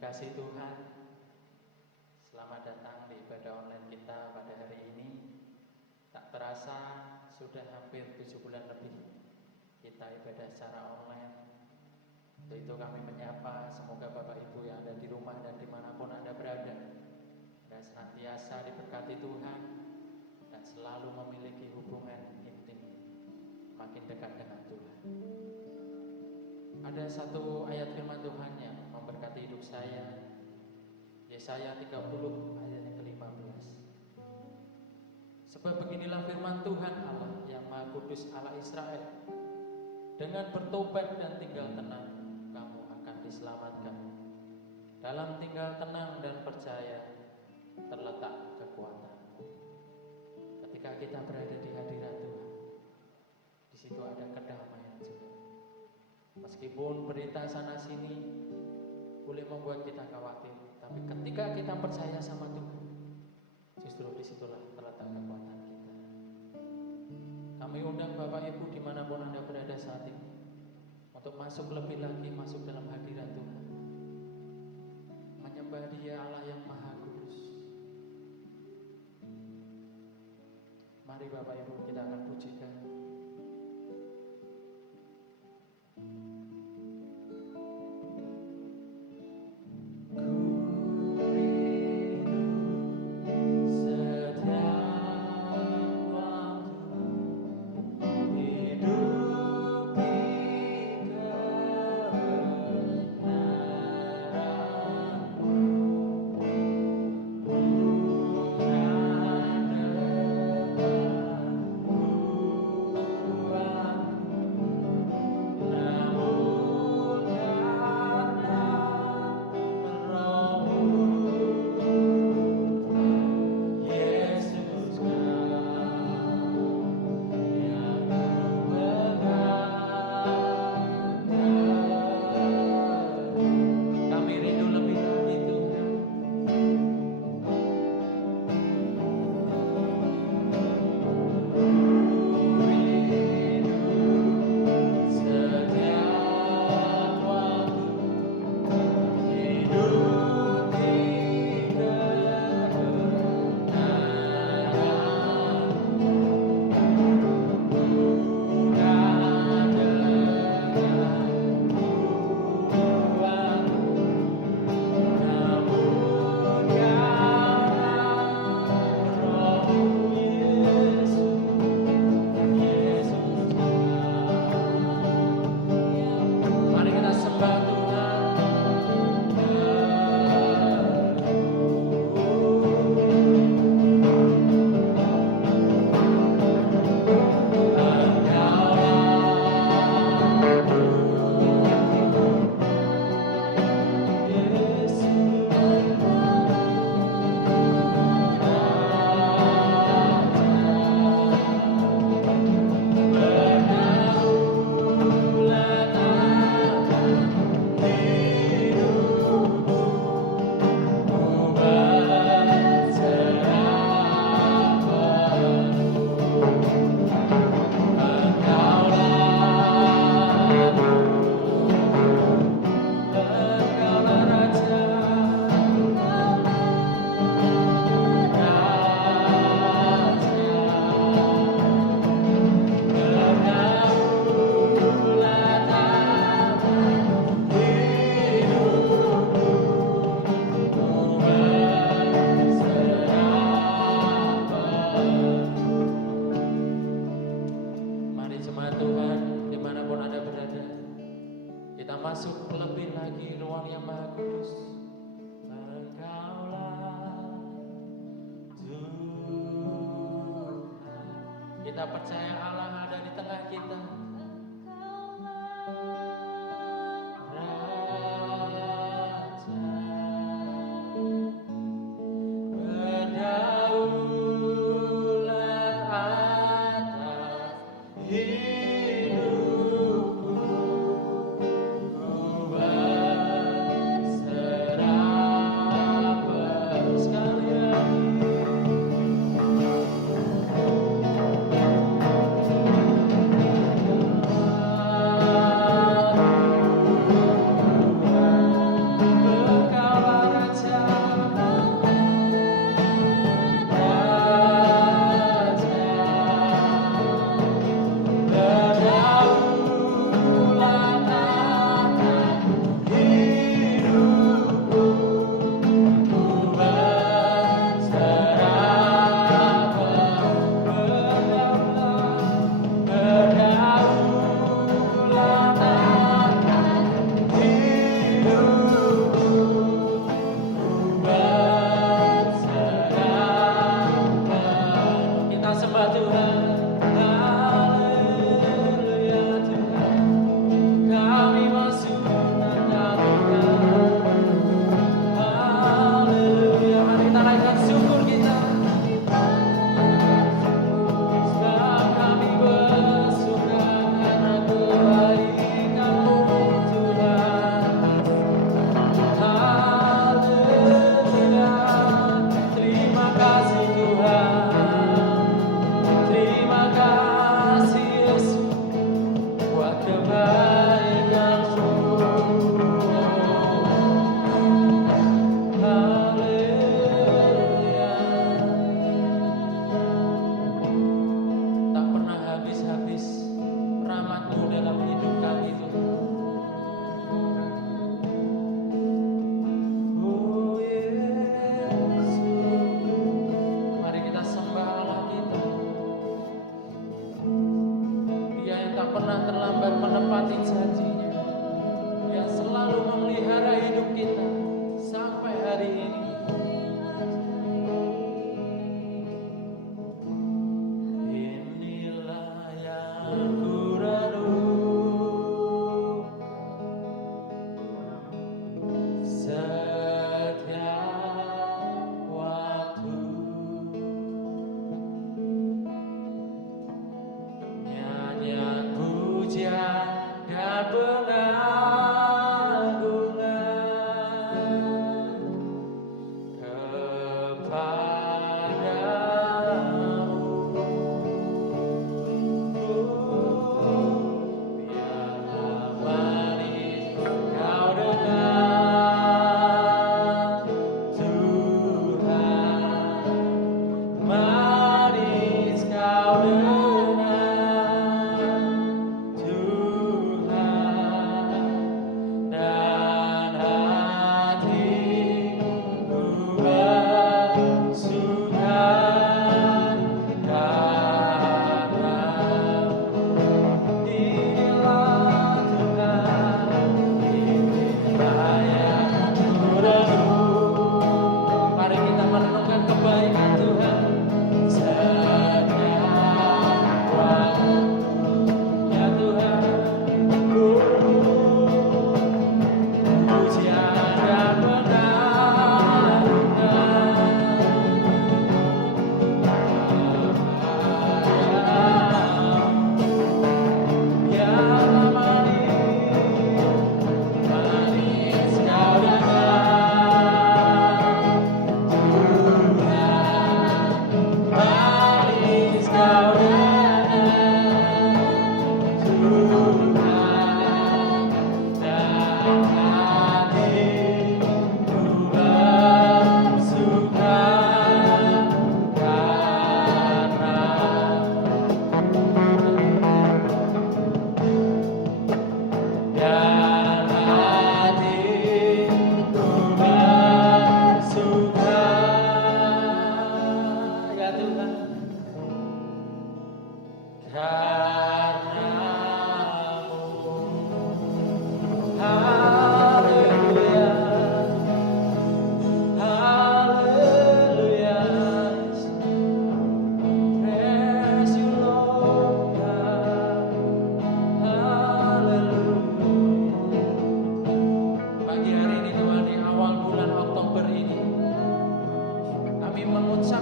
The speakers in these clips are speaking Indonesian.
kasih Tuhan, selamat datang di ibadah online kita pada hari ini. Tak terasa sudah hampir 7 bulan lebih kita ibadah secara online. Untuk itu kami menyapa semoga Bapak Ibu yang ada di rumah dan dimanapun Anda berada, Anda senantiasa diberkati Tuhan dan selalu memiliki hubungan intim makin dekat dengan Tuhan. Ada satu ayat firman Tuhan yang memberkati hidup saya, Yesaya 30 ayat yang ke-15. Sebab beginilah firman Tuhan Allah yang Maha Kudus, Allah Israel, dengan bertobat dan tinggal tenang kamu akan diselamatkan. Dalam tinggal tenang dan percaya terletak kekuatanmu. Ketika kita berada di hadirat Tuhan, di situ ada kedamaian juga. Meskipun berita sana sini boleh membuat kita khawatir, tapi ketika kita percaya sama Tuhan, justru disitulah terletak kekuatan kita. Kami undang Bapak Ibu dimanapun Anda berada saat ini untuk masuk lebih lagi, masuk dalam hadirat Tuhan, menyembah Dia Allah yang Maha Kudus. Mari Bapak Ibu kita akan pujikan. Kita percaya Allah ada di tengah kita. Sekalian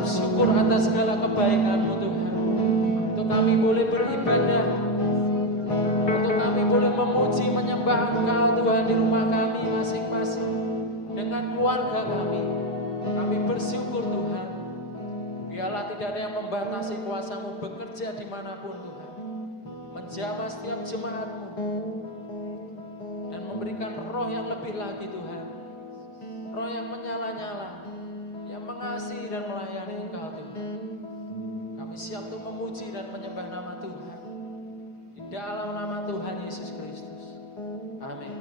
bersyukur atas segala kebaikan-Mu Tuhan. Untuk kami boleh beribadah, untuk kami boleh memuji menyembah Engkau Tuhan di rumah kami masing-masing dengan keluarga kami. Kami bersyukur Tuhan. Biarlah tidak ada yang membatasi kuasa-Mu bekerja dimanapun Tuhan, menjamah setiap jemaat-Mu dan memberikan roh yang lebih lagi Tuhan, roh yang menyala-nyala, yang mengasihi dan melayani Engkau Tuhan. Kami siap untuk memuji dan menyembah nama Tuhan di dalam nama Tuhan Yesus Kristus. Amin.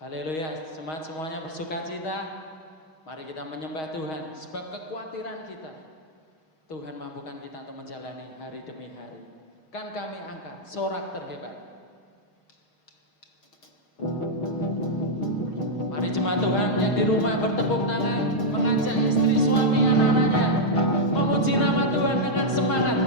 Haleluya. Jemaat semuanya bersukacita. Mari kita menyembah Tuhan, sebab kekhawatiran kita Tuhan mampukan kita untuk menjalani hari demi hari. Kan kami angkat sorak terhebat. Mari jemaat Tuhan yang di rumah bertepuk tangan, mengajak istri, suami, anak-anaknya memuji nama Tuhan dengan semangat.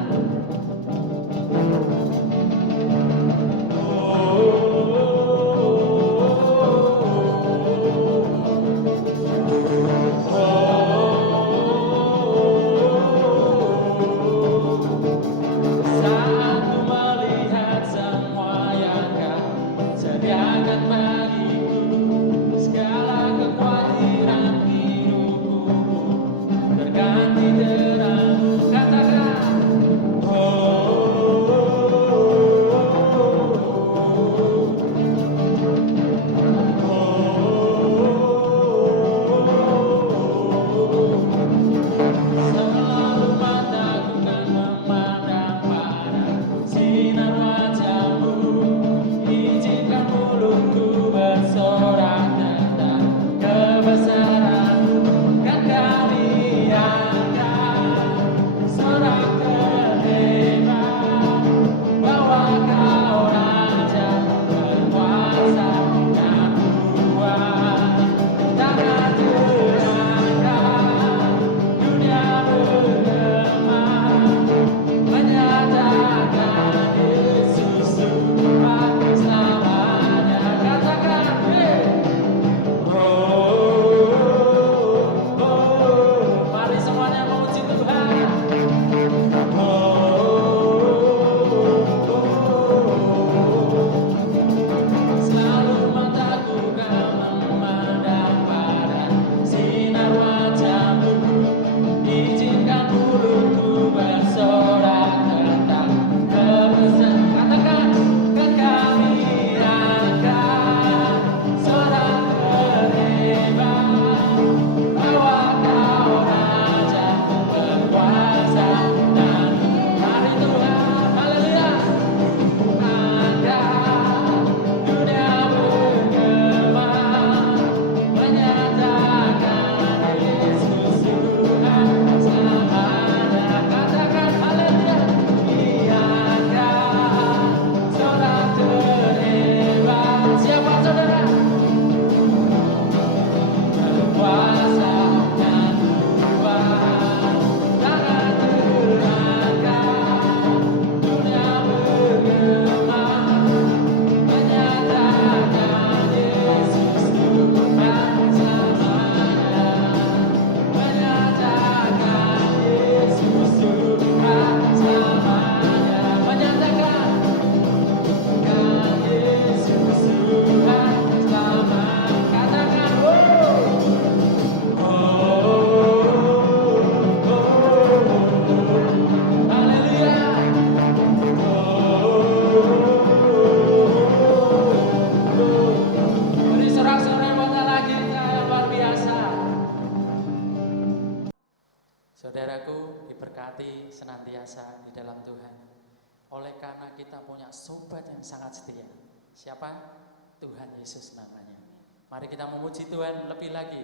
sobat yang sangat setia. Siapa? Tuhan Yesus namanya. Mari kita memuji Tuhan lebih lagi.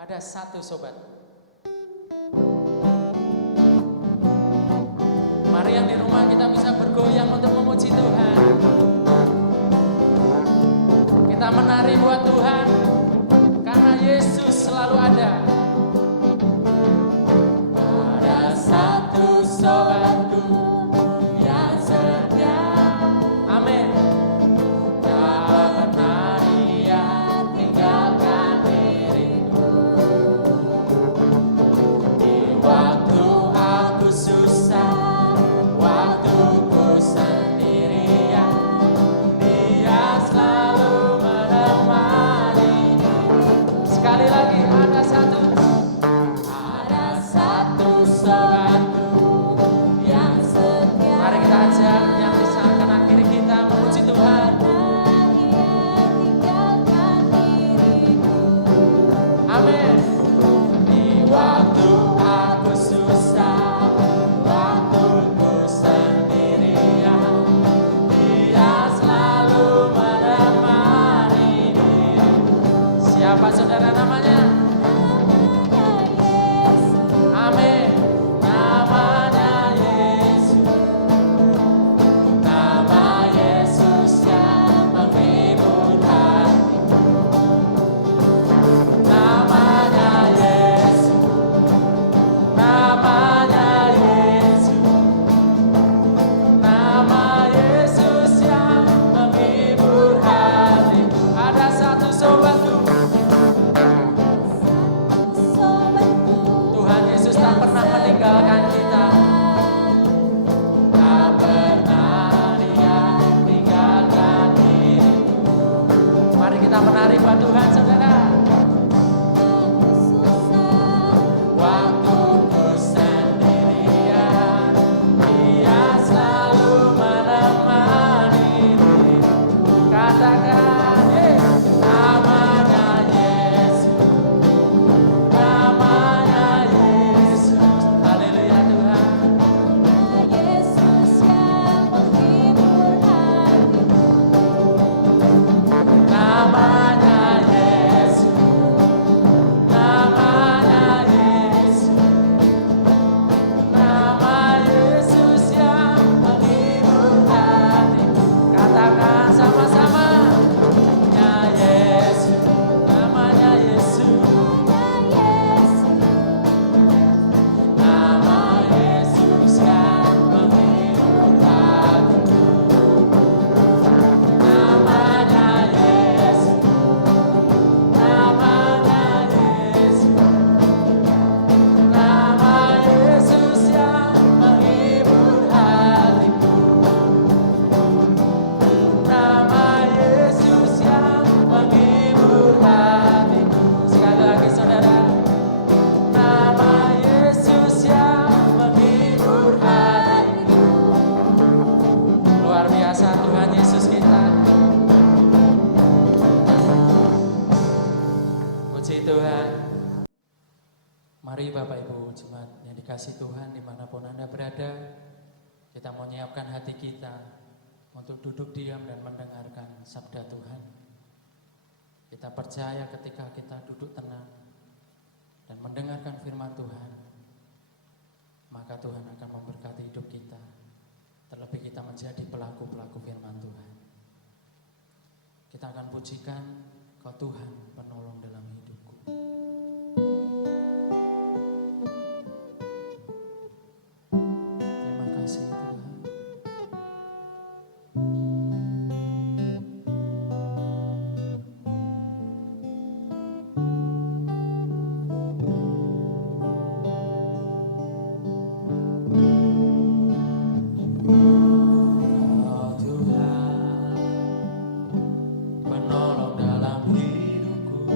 Ada satu sobat. Mari yang di rumah kita bisa bergoyang untuk memuji Tuhan. Kita menari buat Tuhan, karena Yesus selalu ada. Ada satu sobatku yang setia. Amin. Tak pernah dia tinggalkan diriku. saudara namanya. Amin. Namanya Yesus. Nama Yesus yang menghibur hatiku. Namanya Yesus. Namanya Yesus. Nama Yesus yang menghibur hatiku. Ada satu sobatku. Tuhan Yesus tak pernah meninggalkan kita. Tak pernah Dia tinggalkan diriku. Mari kita menari buat Tuhan, saudara. Waktuku sendirian, Dia selalu menemani diriku. Katakan, namanya Yesus. Namanya Yesus. Haleluya Tuhan. Yesus yang menghibur hatiku. Namanya Yesus. Namanya Yesus. Nama Yesus yang menghibur hatiku. Katakan sama-sama. Namanya Yesus. Namanya Yesus. Nama Yesus yang menghibur hatiku. Namanya Yesus. Namanya Yesus. Nama Yesus yang menghibur hatiku. Nama Yesus yang menghibur hatiku. Sekali lagi saudara. Nama Yesus yang menghibur hatiku. Luar biasa Tuhan Yesus kita. Puji Tuhan. Mari Bapak Ibu jemaat yang dikasih Tuhan dimanapun Anda berada, kita mau menyiapkan hati kita untuk duduk diam dan mendengarkan sabda Tuhan. Kita percaya ketika kita duduk tenang dan mendengarkan firman Tuhan, maka Tuhan akan memberkati hidup kita. Terlebih kita menjadi pelaku-pelaku firman Tuhan. Kita akan pujikan Kau Tuhan penolong dalam hidupku. Terima kasih Tuhan. Kau Tuhan penolong dalam hidupku.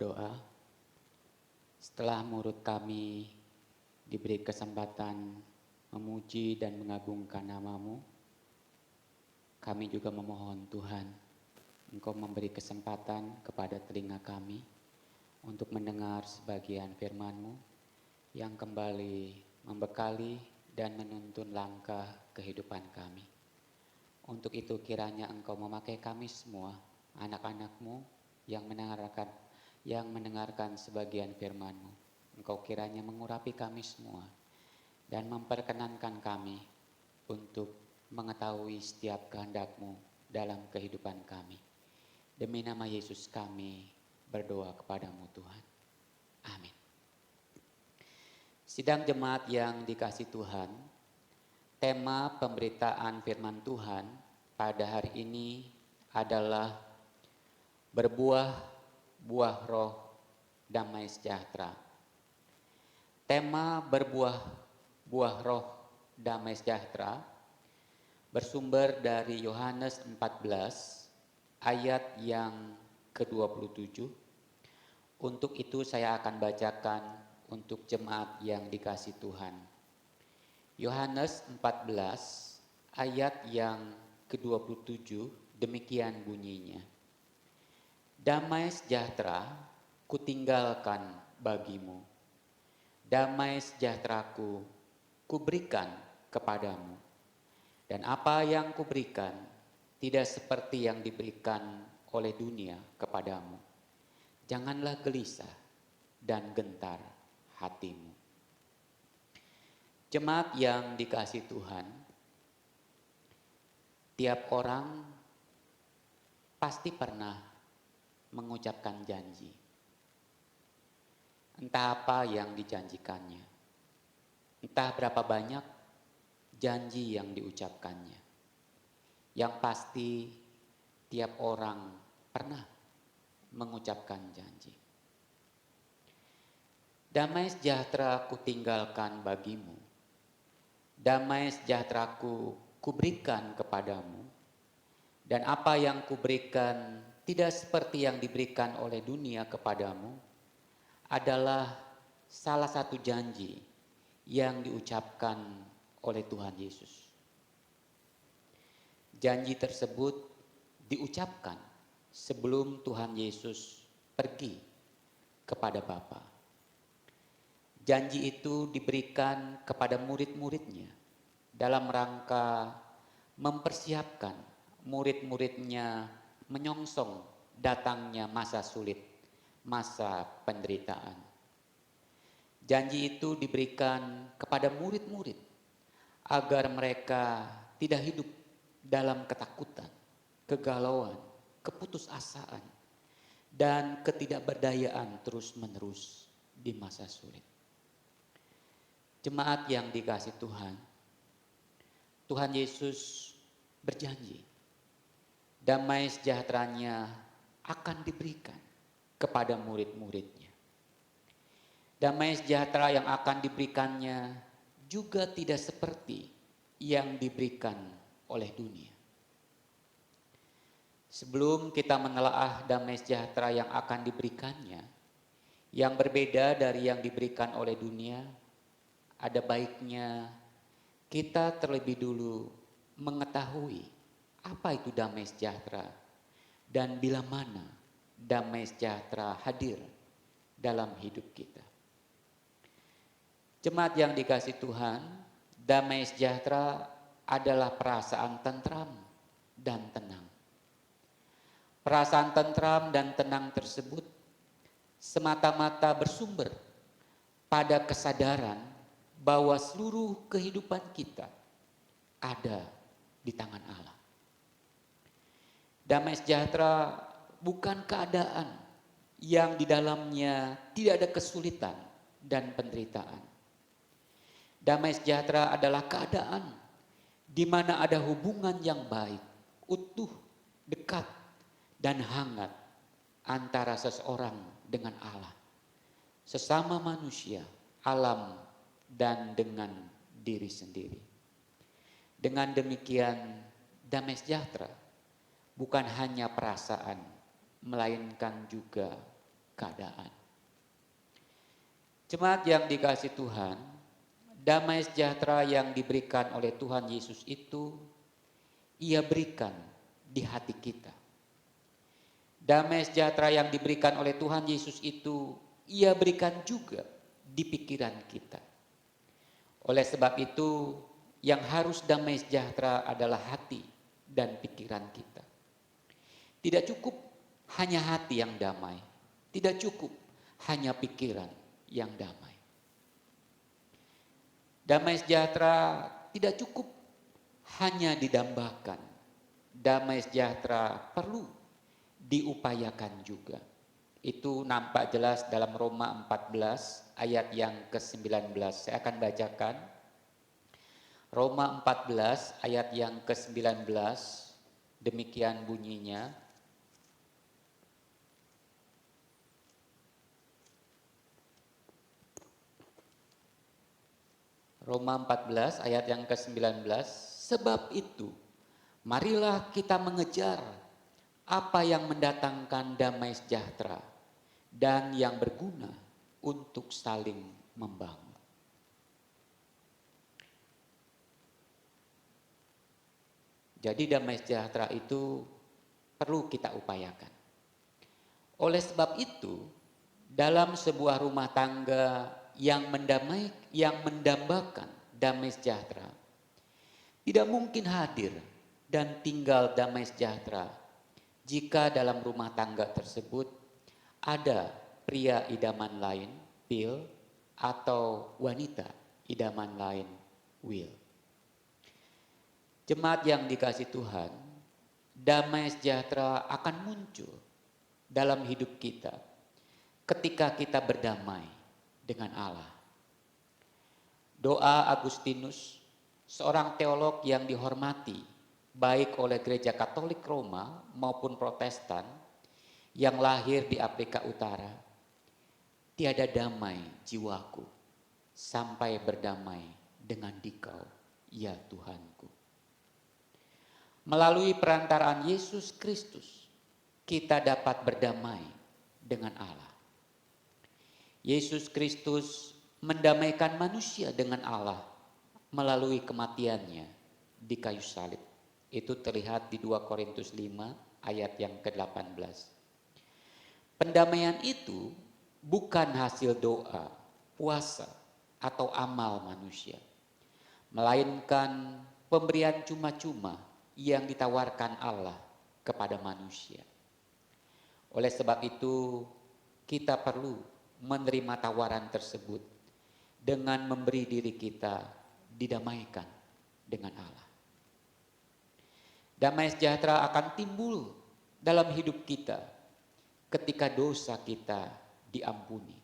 berdoa. Setelah murid kami diberi kesempatan memuji dan mengagungkan nama-Mu, kami juga memohon Tuhan, Engkau memberi kesempatan kepada telinga kami untuk mendengar sebagian firman-Mu yang kembali membekali dan menuntun langkah kehidupan kami. Untuk itu kiranya Engkau memakai kami semua, anak-anak-Mu yang mendengarkan sebagian firman-Mu. Engkau kiranya mengurapi kami semua dan memperkenankan kami untuk mengetahui setiap kehendak-Mu dalam kehidupan kami. Demi nama Yesus kami berdoa kepadamu Tuhan. Amin. Sidang jemaat yang dikasihi Tuhan, tema pemberitaan firman Tuhan pada hari ini adalah berbuah buah roh damai sejahtera. Tema berbuah buah roh damai sejahtera bersumber dari Yohanes 14 ayat yang ke-27. Untuk itu saya akan bacakan untuk jemaat yang dikasihi Tuhan. Yohanes 14 ayat yang ke-27 demikian bunyinya. Damai sejahtera kutinggalkan bagimu. Damai sejahteraku kuberikan kepadamu. Dan apa yang kuberikan tidak seperti yang diberikan oleh dunia kepadamu. Janganlah gelisah dan gentar hatimu. Jemaat yang dikasihi Tuhan, tiap orang pasti pernah mengucapkan janji. Entah apa yang dijanjikannya, entah berapa banyak janji yang diucapkannya. Yang pasti tiap orang pernah mengucapkan janji. Damai sejahtera kutinggalkan bagimu. Damai sejahteraku kuberikan kepadamu. Dan apa yang kuberikan tidak seperti yang diberikan oleh dunia kepadamu adalah salah satu janji yang diucapkan oleh Tuhan Yesus. Janji tersebut diucapkan sebelum Tuhan Yesus pergi kepada Bapa. Janji itu diberikan kepada murid-muridnya dalam rangka mempersiapkan murid-muridnya menyongsong datangnya masa sulit, masa penderitaan. Janji itu diberikan kepada murid-murid agar mereka tidak hidup dalam ketakutan, kegalauan, keputusasaan, dan ketidakberdayaan terus-menerus di masa sulit. Jemaat yang dikasihi Tuhan, Tuhan Yesus berjanji damai sejahteranya akan diberikan kepada murid-muridnya. Damai sejahtera yang akan diberikannya juga tidak seperti yang diberikan oleh dunia. Sebelum kita menelaah damai sejahtera yang akan diberikannya, yang berbeda dari yang diberikan oleh dunia, ada baiknya kita terlebih dulu mengetahui apa itu damai sejahtera dan bila mana damai sejahtera hadir dalam hidup kita. Jemaat yang dikasihi Tuhan, damai sejahtera adalah perasaan tentram dan tenang. Perasaan tentram dan tenang tersebut semata-mata bersumber pada kesadaran bahwa seluruh kehidupan kita ada di tangan Allah. Damai sejahtera bukan keadaan yang di dalamnya tidak ada kesulitan dan penderitaan. Damai sejahtera adalah keadaan di mana ada hubungan yang baik, utuh, dekat, dan hangat antara seseorang dengan Allah, sesama manusia, alam, dan dengan diri sendiri. Dengan demikian, damai sejahtera bukan hanya perasaan, melainkan juga keadaan. Jemaat yang dikasihi Tuhan, damai sejahtera yang diberikan oleh Tuhan Yesus itu Ia berikan di hati kita. Damai sejahtera yang diberikan oleh Tuhan Yesus itu Ia berikan juga di pikiran kita. Oleh sebab itu, yang harus damai sejahtera adalah hati dan pikiran kita. Tidak cukup hanya hati yang damai, tidak cukup hanya pikiran yang damai. Damai sejahtera tidak cukup hanya didambakan. Damai sejahtera perlu diupayakan juga. Itu nampak jelas dalam Roma 14 ayat yang ke-19. Saya akan bacakan. Roma 14 ayat yang ke-19, demikian bunyinya. Roma 14 ayat yang ke-19, sebab itu marilah kita mengejar apa yang mendatangkan damai sejahtera dan yang berguna untuk saling membangun. Jadi damai sejahtera itu perlu kita upayakan. Oleh sebab itu, dalam sebuah rumah tangga yang mendambakan damai sejahtera, tidak mungkin hadir dan tinggal damai sejahtera jika dalam rumah tangga tersebut ada pria idaman lain, Bill, atau wanita idaman lain, Will. Jemaat yang dikasihi Tuhan, damai sejahtera akan muncul dalam hidup kita ketika kita berdamai dengan Allah. Doa Agustinus, seorang teolog yang dihormati baik oleh Gereja Katolik Roma maupun Protestan yang lahir di Afrika Utara, tiada damai jiwaku sampai berdamai dengan Dikau, ya Tuhanku. Melalui perantaraan Yesus Kristus, kita dapat berdamai dengan Allah. Yesus Kristus mendamaikan manusia dengan Allah melalui kematiannya di kayu salib. Itu terlihat di 2 Korintus 5 ayat yang ke-18. Pendamaian itu bukan hasil doa, puasa, atau amal manusia, melainkan pemberian cuma-cuma yang ditawarkan Allah kepada manusia. Oleh sebab itu, kita perlu menerima tawaran tersebut dengan memberi diri kita didamaikan dengan Allah. Damai sejahtera akan timbul dalam hidup kita ketika dosa kita diampuni.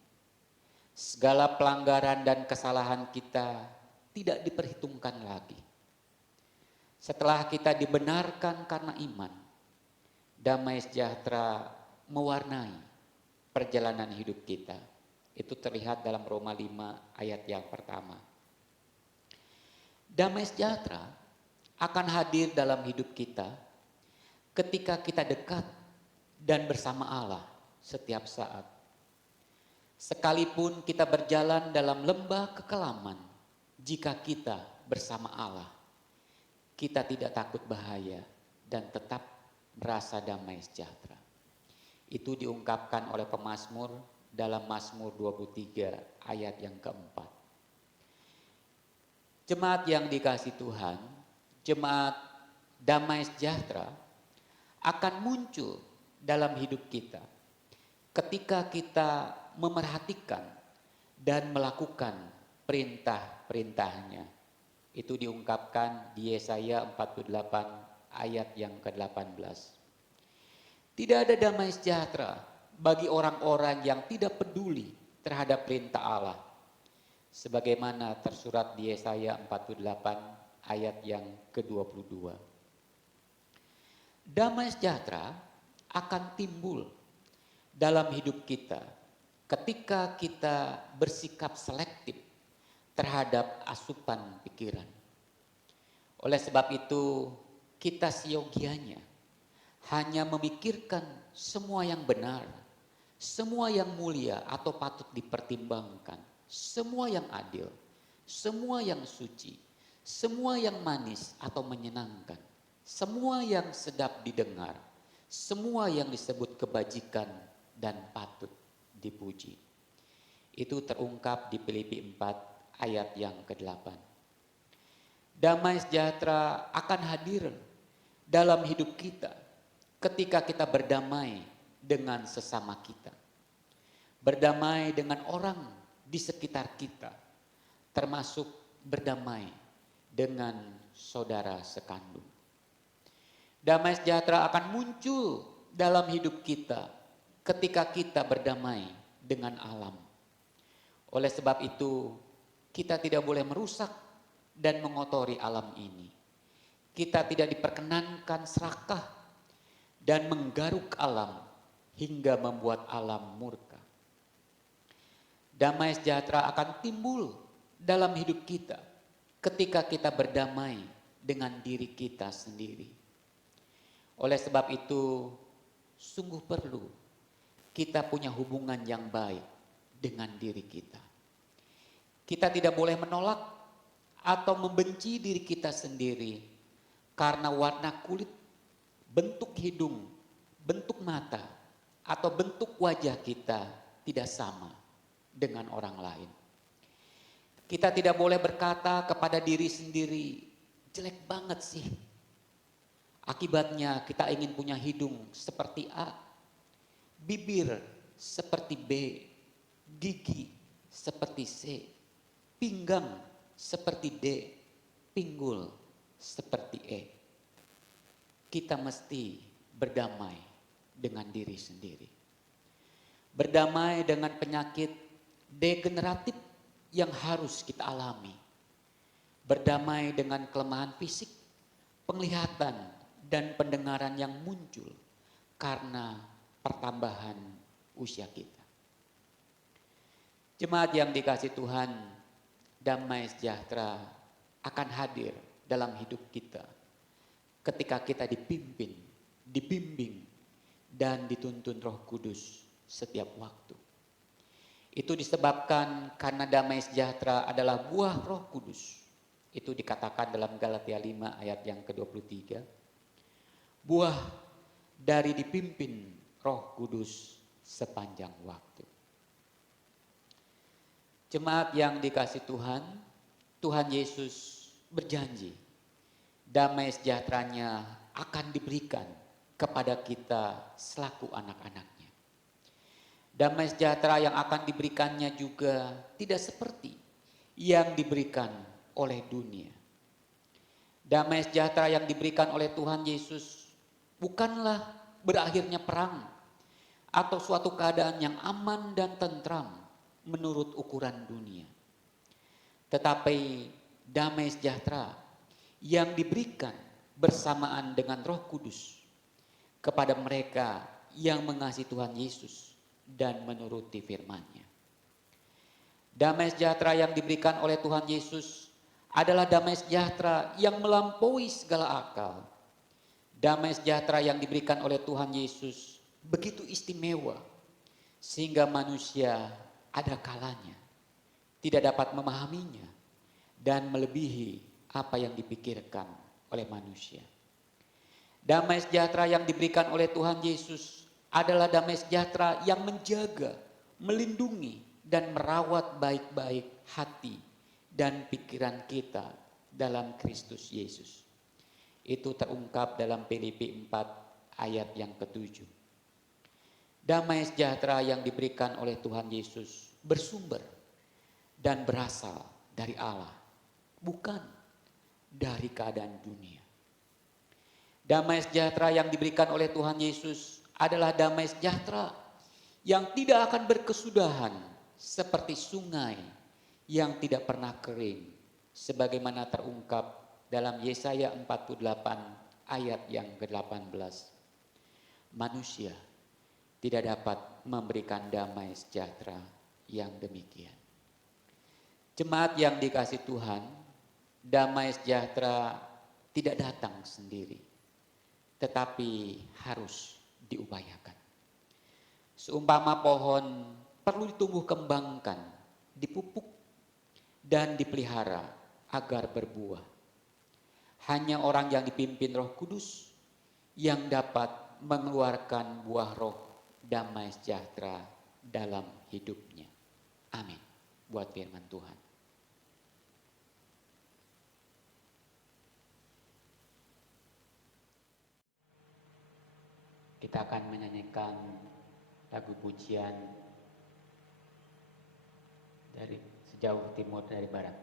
Segala pelanggaran dan kesalahan kita tidak diperhitungkan lagi. Setelah kita dibenarkan karena iman, damai sejahtera mewarnai perjalanan hidup kita. Itu terlihat dalam Roma 5 ayat yang pertama. Damai sejahtera akan hadir dalam hidup kita ketika kita dekat dan bersama Allah setiap saat. Sekalipun kita berjalan dalam lembah kekelaman, jika kita bersama Allah, kita tidak takut bahaya dan tetap merasa damai sejahtera. Itu diungkapkan oleh pemazmur dalam Mazmur 23 ayat yang keempat. Jemaat yang dikasihi Tuhan, jemaat damai sejahtera akan muncul dalam hidup kita ketika kita memerhatikan dan melakukan perintah-perintahnya. Itu diungkapkan di Yesaya 48 ayat yang ke-18. Tidak ada damai sejahtera bagi orang-orang yang tidak peduli terhadap perintah Allah, sebagaimana tersurat di Yesaya 48 ayat yang ke-22. Damai sejahtera akan timbul dalam hidup kita ketika kita bersikap selektif terhadap asupan pikiran. Oleh sebab itu, kita siogianya hanya memikirkan semua yang benar, semua yang mulia atau patut dipertimbangkan, semua yang adil, semua yang suci, semua yang manis atau menyenangkan, semua yang sedap didengar, semua yang disebut kebajikan dan patut dipuji. Itu terungkap di Filipi 4 ayat yang ke-8. Damai sejahtera akan hadir dalam hidup kita ketika kita berdamai dengan sesama kita. Berdamai dengan orang di sekitar kita, termasuk berdamai dengan saudara sekandung. Damai sejahtera akan muncul dalam hidup kita ketika kita berdamai dengan alam. Oleh sebab itu, kita tidak boleh merusak dan mengotori alam ini. Kita tidak diperkenankan serakah dan menggaruk alam hingga membuat alam murka. Damai sejahtera akan timbul dalam hidup kita ketika kita berdamai dengan diri kita sendiri. Oleh sebab itu, sungguh perlu kita punya hubungan yang baik dengan diri kita. Kita tidak boleh menolak atau membenci diri kita sendiri karena warna kulit, bentuk hidung, bentuk mata, atau bentuk wajah kita tidak sama dengan orang lain. Kita tidak boleh berkata kepada diri sendiri, jelek banget sih. Akibatnya kita ingin punya hidung seperti A, bibir seperti B, gigi seperti C, pinggang seperti D, pinggul seperti E. Kita mesti berdamai dengan diri sendiri. Berdamai dengan penyakit degeneratif yang harus kita alami. Berdamai dengan kelemahan fisik, penglihatan, dan pendengaran yang muncul karena pertambahan usia kita. Jemaat yang dikasihi Tuhan, damai sejahtera akan hadir dalam hidup kita ketika kita dipimpin, dibimbing, dan dituntun Roh Kudus setiap waktu. Itu disebabkan karena damai sejahtera adalah buah Roh Kudus. Itu dikatakan dalam Galatia 5 ayat yang ke-23. Buah dari dipimpin Roh Kudus sepanjang waktu. Jemaat yang dikasihi Tuhan, Tuhan Yesus berjanji damai sejahteranya akan diberikan kepada kita selaku anak-anaknya. Damai sejahtera yang akan diberikannya juga tidak seperti yang diberikan oleh dunia. Damai sejahtera yang diberikan oleh Tuhan Yesus bukanlah berakhirnya perang atau suatu keadaan yang aman dan tentram menurut ukuran dunia. Tetapi damai sejahtera yang diberikan bersamaan dengan Roh Kudus kepada mereka yang mengasihi Tuhan Yesus dan menuruti firman-Nya. Damai sejahtera yang diberikan oleh Tuhan Yesus adalah damai sejahtera yang melampaui segala akal. Damai sejahtera yang diberikan oleh Tuhan Yesus begitu istimewa sehingga manusia ada kalanya tidak dapat memahaminya dan melebihi apa yang dipikirkan oleh manusia. Damai sejahtera yang diberikan oleh Tuhan Yesus adalah damai sejahtera yang menjaga, melindungi, dan merawat baik-baik hati dan pikiran kita dalam Kristus Yesus. Itu terungkap dalam Filipi 4 ayat yang ke-7. Damai sejahtera yang diberikan oleh Tuhan Yesus bersumber dan berasal dari Allah, bukan dari keadaan dunia. Damai sejahtera yang diberikan oleh Tuhan Yesus adalah damai sejahtera yang tidak akan berkesudahan seperti sungai yang tidak pernah kering, sebagaimana terungkap dalam Yesaya 48 ayat yang ke-18. Manusia tidak dapat memberikan damai sejahtera yang demikian. Jemaat yang dikasihi Tuhan, damai sejahtera tidak datang sendiri, tetapi harus diupayakan. Seumpama pohon perlu ditumbuh kembangkan, dipupuk dan dipelihara agar berbuah. Hanya orang yang dipimpin Roh Kudus yang dapat mengeluarkan buah roh damai sejahtera dalam hidupnya. Amin. Buat firman Tuhan. Kita akan menyanyikan lagu pujian dari sejauh timur dari barat.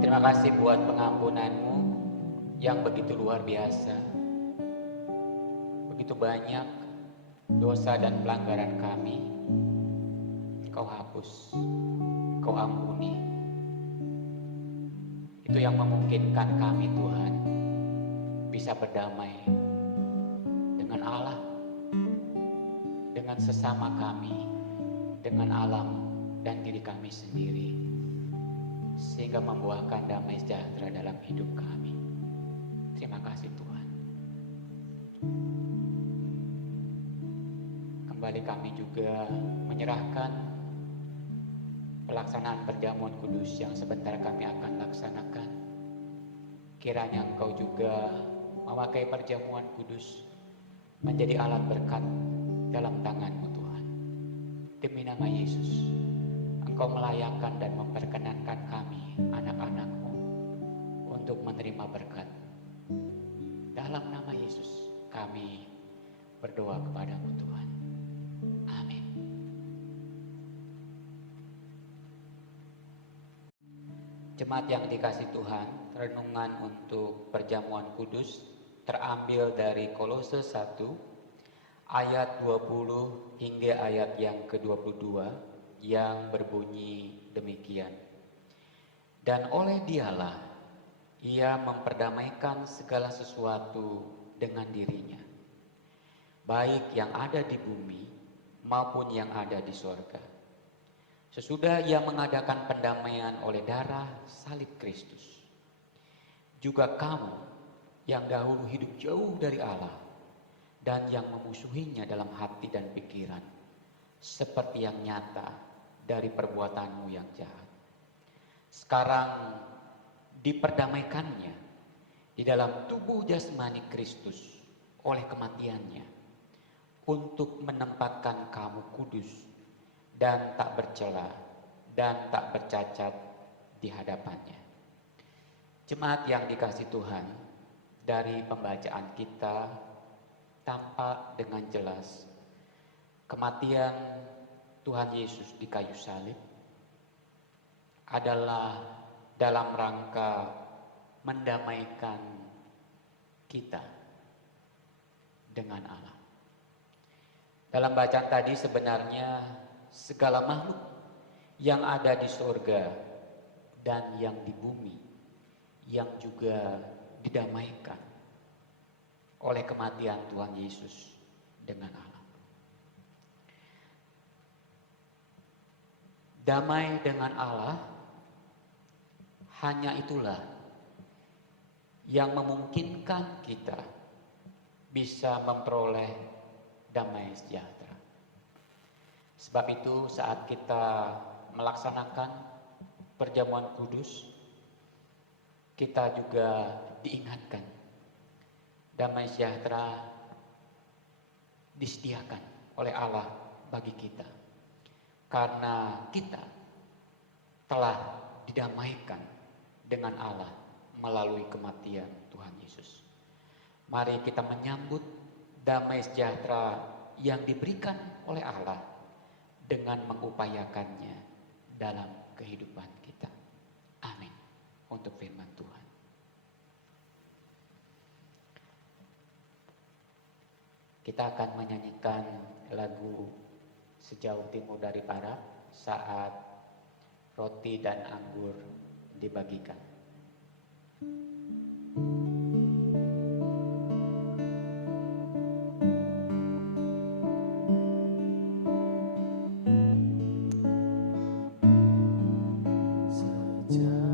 Terima kasih buat pengampunanmu yang begitu luar biasa. Begitu banyak dosa dan pelanggaran kami, Kau hapus, Kau ampuni. Itu yang memungkinkan kami Tuhan bisa berdamai dengan Allah, dengan sesama kami, dengan alam dan diri kami sendiri, sehingga membuahkan damai sejahtera dalam hidup kami. Terima kasih Tuhan. Kembali kami juga menyerahkan pelaksanaan perjamuan kudus yang sebentar kami akan laksanakan. Kiranya Engkau juga memakai perjamuan kudus menjadi alat berkat dalam tangan-Mu Tuhan. Demi nama Yesus, Engkau melayakkan dan memperkenankan kami, anak-anak-Mu, untuk menerima berkat. Dalam nama Yesus, kami berdoa kepada-Mu Tuhan. Amin. Jemaat yang dikasih Tuhan, renungan untuk perjamuan kudus terambil dari Kolose 1 ayat 20 hingga ayat yang ke-22 yang berbunyi demikian. Dan oleh Dialah Ia memperdamaikan segala sesuatu dengan dirinya, baik yang ada di bumi maupun yang ada di sorga. Sesudah Ia mengadakan pendamaian oleh darah salib Kristus. Juga kamu yang dahulu hidup jauh dari Allah dan yang memusuhinya dalam hati dan pikiran, seperti yang nyata dari perbuatanmu yang jahat, sekarang diperdamaikannya di dalam tubuh jasmani Kristus oleh kematiannya, untuk menempatkan kamu kudus dan tak bercela dan tak bercacat di hadapannya. Jemaat yang dikasihi Tuhan, dari pembacaan kita tampak dengan jelas kematian Tuhan Yesus di kayu salib adalah dalam rangka mendamaikan kita dengan Allah. Dalam bacaan tadi sebenarnya segala makhluk yang ada di surga dan yang di bumi yang juga didamaikan oleh kematian Tuhan Yesus dengan Allah. Damai dengan Allah, hanya itulah yang memungkinkan kita bisa memperoleh damai sejahtera. Sebab itu saat kita melaksanakan perjamuan kudus, kita juga diingatkan damai sejahtera disediakan oleh Allah bagi kita. Karena kita telah didamaikan dengan Allah melalui kematian Tuhan Yesus. Mari kita menyambut damai sejahtera yang diberikan oleh Allah dengan mengupayakannya dalam kehidupan kita. Amin. Untuk firman Tuhan. Kita akan menyanyikan lagu Sejauh Timur dari Barat saat roti dan anggur dibagikan. Jauh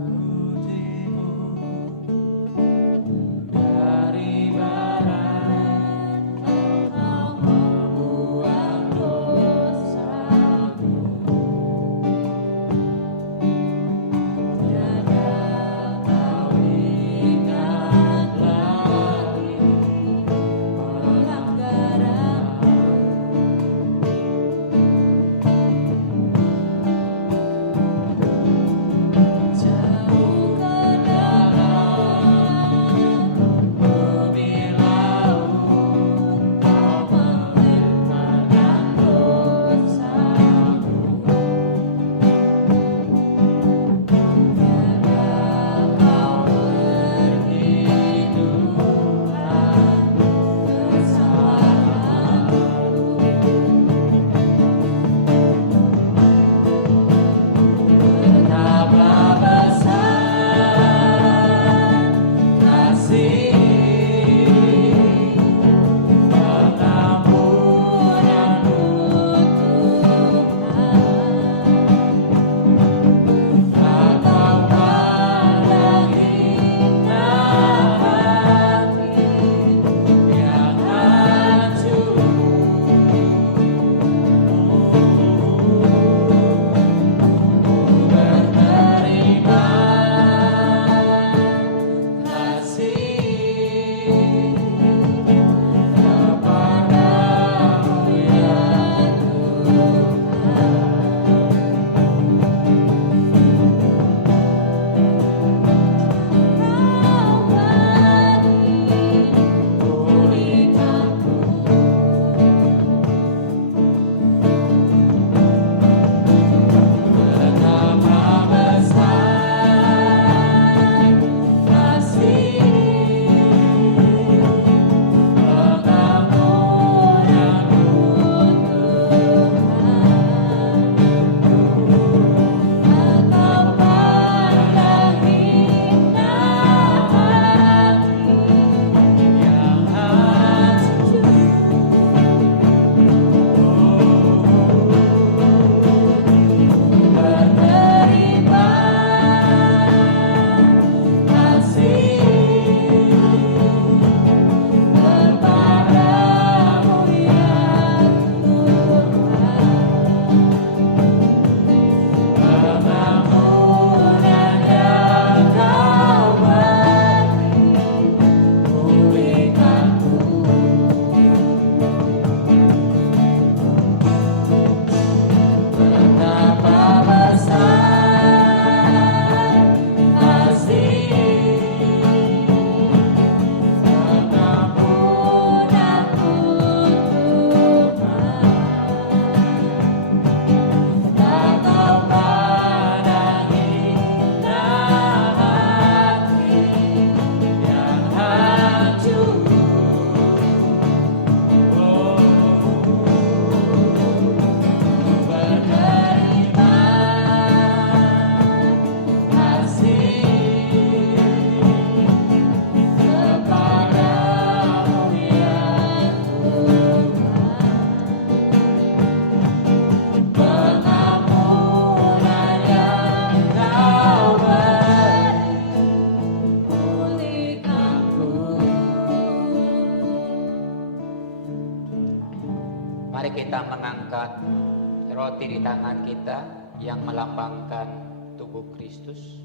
kita mengangkat roti di tangan kita yang melambangkan tubuh Kristus.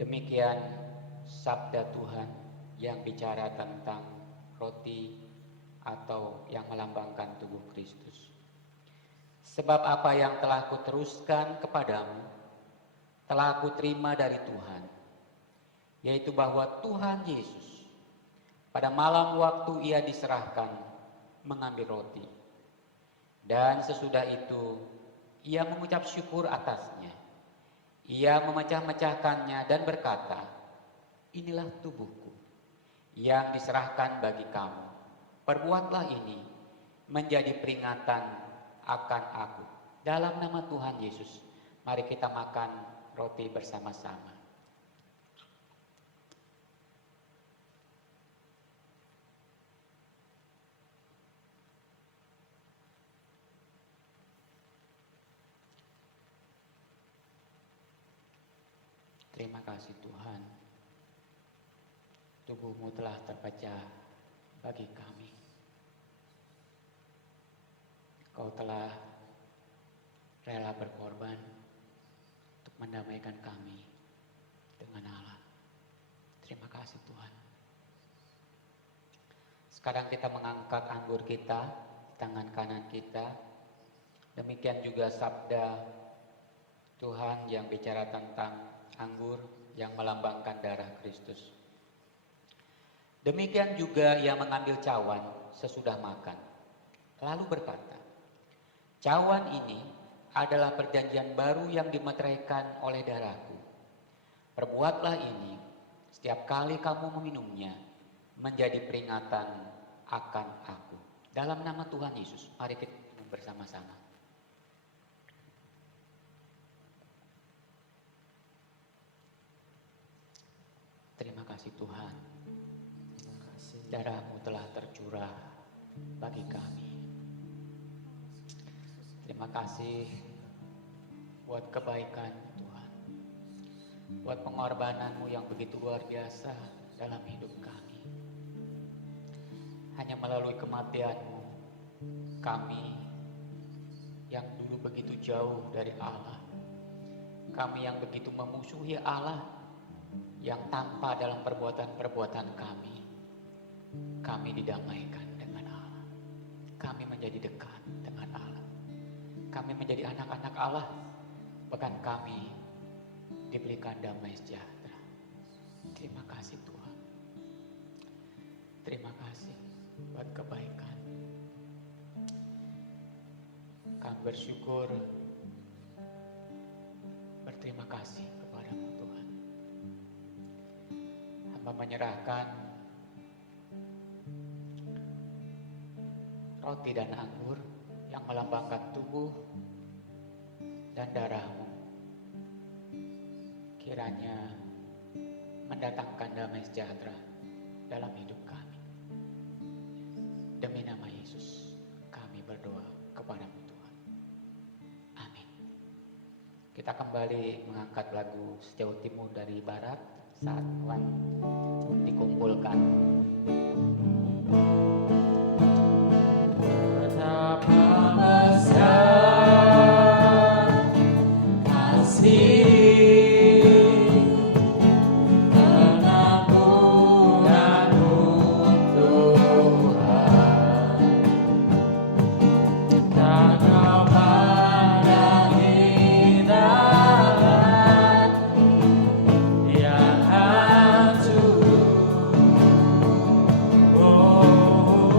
Demikian sabda Tuhan yang bicara tentang roti atau yang melambangkan tubuh Kristus. Sebab apa yang telah kuteruskan kepadamu telah kuterima dari Tuhan, yaitu bahwa Tuhan Yesus pada malam waktu ia diserahkan mengambil roti, dan sesudah itu ia mengucap syukur atasnya. Ia memecah-mecahkannya dan berkata, inilah tubuhku yang diserahkan bagi kamu. Perbuatlah ini menjadi peringatan akan aku. Dalam nama Tuhan Yesus, mari kita makan roti bersama-sama. Terima kasih Tuhan, tubuh-Mu telah terpecah bagi kami. Kau telah rela berkorban untuk mendamaikan kami dengan Allah. Terima kasih Tuhan. Sekarang kita mengangkat anggur kita di tangan kanan kita. Demikian juga sabda Tuhan yang bicara tentang anggur yang melambangkan darah Kristus. Demikian juga ia mengambil cawan sesudah makan, lalu berkata, cawan ini adalah perjanjian baru yang dimeteraikan oleh darahku. Perbuatlah ini setiap kali kamu meminumnya menjadi peringatan akan aku. Dalam nama Tuhan Yesus, mari kita bersama-sama. Terima kasih Tuhan, darah-Mu telah tercurah bagi kami. Terima kasih buat kebaikan Tuhan, buat pengorbanan-Mu yang begitu luar biasa dalam hidup kami. Hanya melalui kematian-Mu, kami yang dulu begitu jauh dari Allah, kami yang begitu memusuhi Allah, yang tanpa dalam perbuatan-perbuatan kami didamaikan dengan Allah. Kami menjadi dekat dengan Allah. Kami menjadi anak-anak Allah. Bahkan kami diberikan damai sejahtera. Terima kasih Tuhan. Terima kasih buat kebaikan. Kami bersyukur, berterima kasih kepada-Mu Tuhan. Hamba menyerahkan roti dan anggur yang melambangkan tubuh dan darah-Mu. Kiranya mendatangkan damai sejahtera dalam hidup kami. Demi nama Yesus kami berdoa kepada-Mu Tuhan. Amin. Kita kembali mengangkat lagu Sejauh Timur dari Barat saat Tuhan dikumpulkan. Betapa besar kasih pengampunanmu Tuhan, tak kau pandang indah yang hancur. Oh,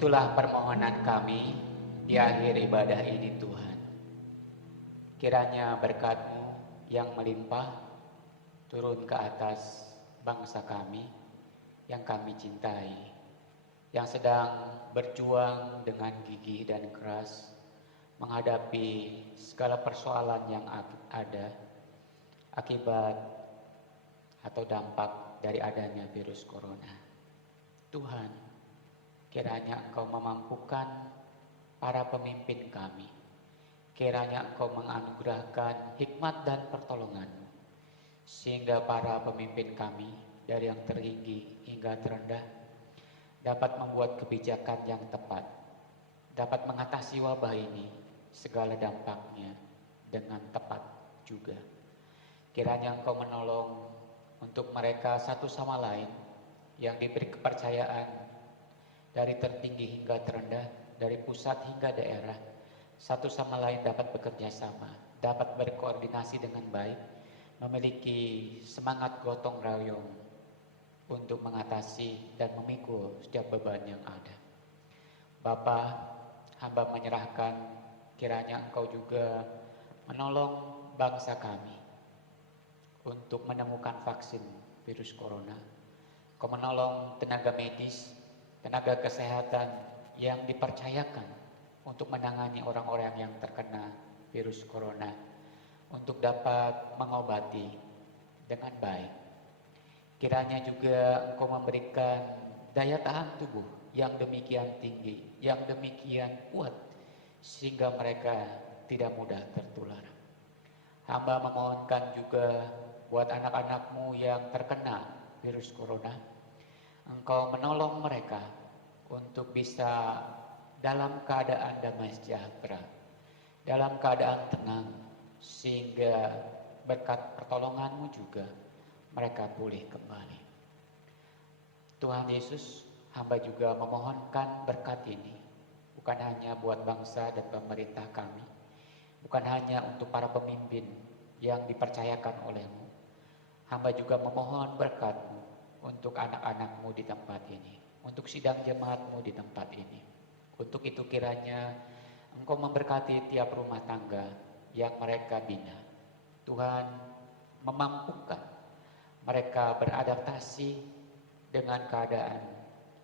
Itulah permohonan kami di akhir ibadah ini Tuhan. Kiranya berkat-Mu yang melimpah turun ke atas bangsa kami yang kami cintai, yang sedang berjuang dengan gigih dan keras menghadapi segala persoalan yang ada akibat atau dampak dari adanya virus corona. Tuhan, kiranya Engkau memampukan para pemimpin kami. Kiranya Engkau menganugerahkan hikmat dan pertolongan-Mu, sehingga para pemimpin kami dari yang tertinggi hingga terendah dapat membuat kebijakan yang tepat, dapat mengatasi wabah ini, segala dampaknya dengan tepat juga. Kiranya Engkau menolong untuk mereka satu sama lain yang diberi kepercayaan dari tertinggi hingga terendah, dari pusat hingga daerah, satu sama lain dapat bekerja sama, dapat berkoordinasi dengan baik, memiliki semangat gotong royong untuk mengatasi dan memikul setiap beban yang ada. Bapa, hamba menyerahkan kiranya Engkau juga menolong bangsa kami untuk menemukan vaksin virus corona. Engkau menolong tenaga medis, tenaga kesehatan yang dipercayakan untuk menangani orang-orang yang terkena virus corona, untuk dapat mengobati dengan baik. Kiranya juga Engkau memberikan daya tahan tubuh yang demikian tinggi, yang demikian kuat, sehingga mereka tidak mudah tertular. Hamba memohonkan juga buat anak-anak-Mu yang terkena virus corona, Engkau menolong mereka untuk bisa dalam keadaan damai sejahtera, dalam keadaan tenang, sehingga berkat pertolongan-Mu juga mereka pulih kembali. Tuhan Yesus, hamba juga memohonkan berkat ini bukan hanya buat bangsa dan pemerintah kami, bukan hanya untuk para pemimpin yang dipercayakan oleh-Mu. Hamba juga memohon berkat-Mu untuk anak-anak-Mu di tempat ini, untuk sidang jemaat-Mu di tempat ini. Untuk itu kiranya Engkau memberkati tiap rumah tangga yang mereka bina. Tuhan memampukan mereka beradaptasi dengan keadaan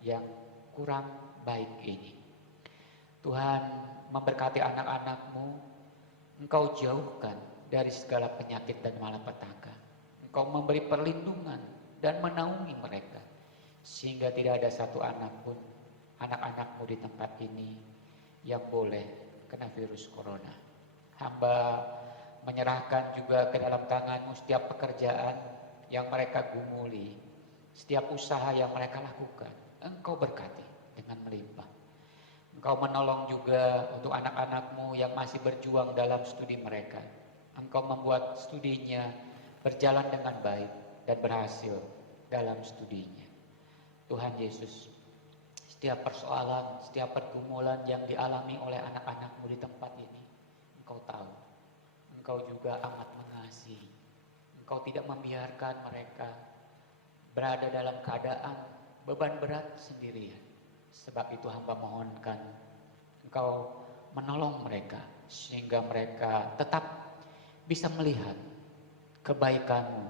yang kurang baik ini. Tuhan memberkati anak-anak-Mu, Engkau jauhkan dari segala penyakit dan malapetaka. Engkau memberi perlindungan dan menaungi mereka, sehingga tidak ada satu anak pun, anak-anak-Mu di tempat ini yang boleh kena virus corona. Hamba menyerahkan juga ke dalam tangan-Mu setiap pekerjaan yang mereka gumuli, setiap usaha yang mereka lakukan. Engkau berkati dengan melimpah. Engkau menolong juga untuk anak-anak-Mu yang masih berjuang dalam studi mereka. Engkau membuat studinya berjalan dengan baik dan berhasil dalam studinya. Tuhan Yesus, setiap persoalan, setiap pergumulan yang dialami oleh anak-anak-Mu di tempat ini, Engkau tahu. Engkau juga amat mengasihi. Engkau tidak membiarkan mereka berada dalam keadaan beban berat sendirian. Sebab itu hamba mohonkan Engkau menolong mereka, sehingga mereka tetap bisa melihat kebaikan-Mu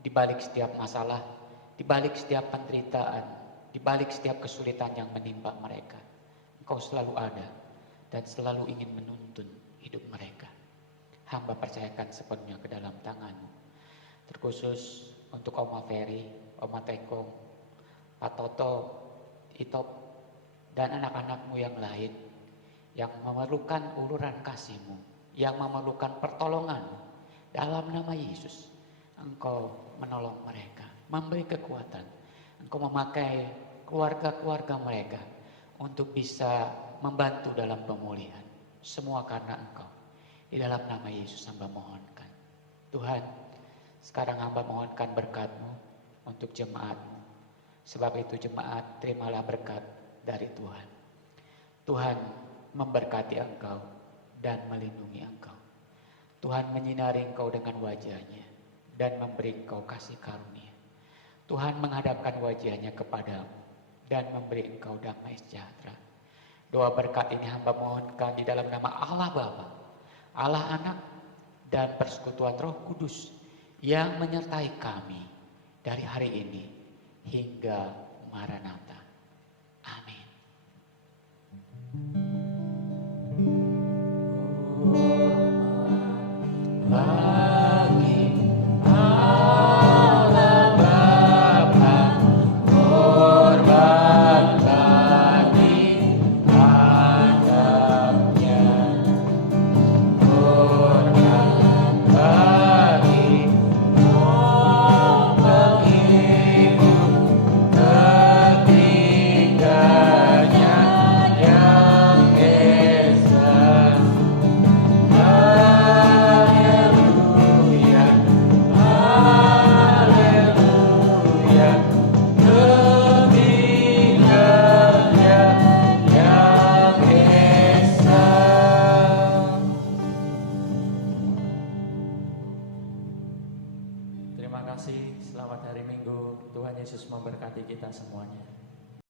di balik setiap masalah, di balik setiap penderitaan, di balik setiap kesulitan yang menimpa mereka. Engkau selalu ada dan selalu ingin menuntun hidup mereka. Hamba percayakan sepenuhnya ke dalam tangan-Mu. Terkhusus untuk Oma Ferry, Oma Tekong, Pak Toto, Itop, dan anak-anak-Mu yang lain yang memerlukan uluran kasih-Mu, yang memerlukan pertolongan-Mu. Dalam nama Yesus, Engkau menolong mereka, memberi kekuatan. Engkau memakai keluarga-keluarga mereka untuk bisa membantu dalam pemulihan. Semua karena Engkau. Di dalam nama Yesus hamba mohonkan. Tuhan, sekarang hamba mohonkan berkat-Mu untuk jemaat-Mu. Sebab itu jemaat, terimalah berkat dari Tuhan. Tuhan memberkati engkau dan melindungi engkau. Tuhan menyinari engkau dengan wajah-Nya dan memberi engkau kasih karunia. Tuhan menghadapkan wajah-Nya kepadamu dan memberi engkau damai sejahtera. Doa berkat ini hamba mohonkan di dalam nama Allah Bapa, Allah Anak, dan persekutuan Roh Kudus yang menyertai kami dari hari ini hingga Maranatha. Amin. Bagi Allah Bapa, hormat bagi hadapnya, hormat bagi Ibu ketiganya yang esa. Haleluya, haleluya, ketiganya yang esa. Terima kasih, selamat hari Minggu. Tuhan Yesus memberkati kita semuanya.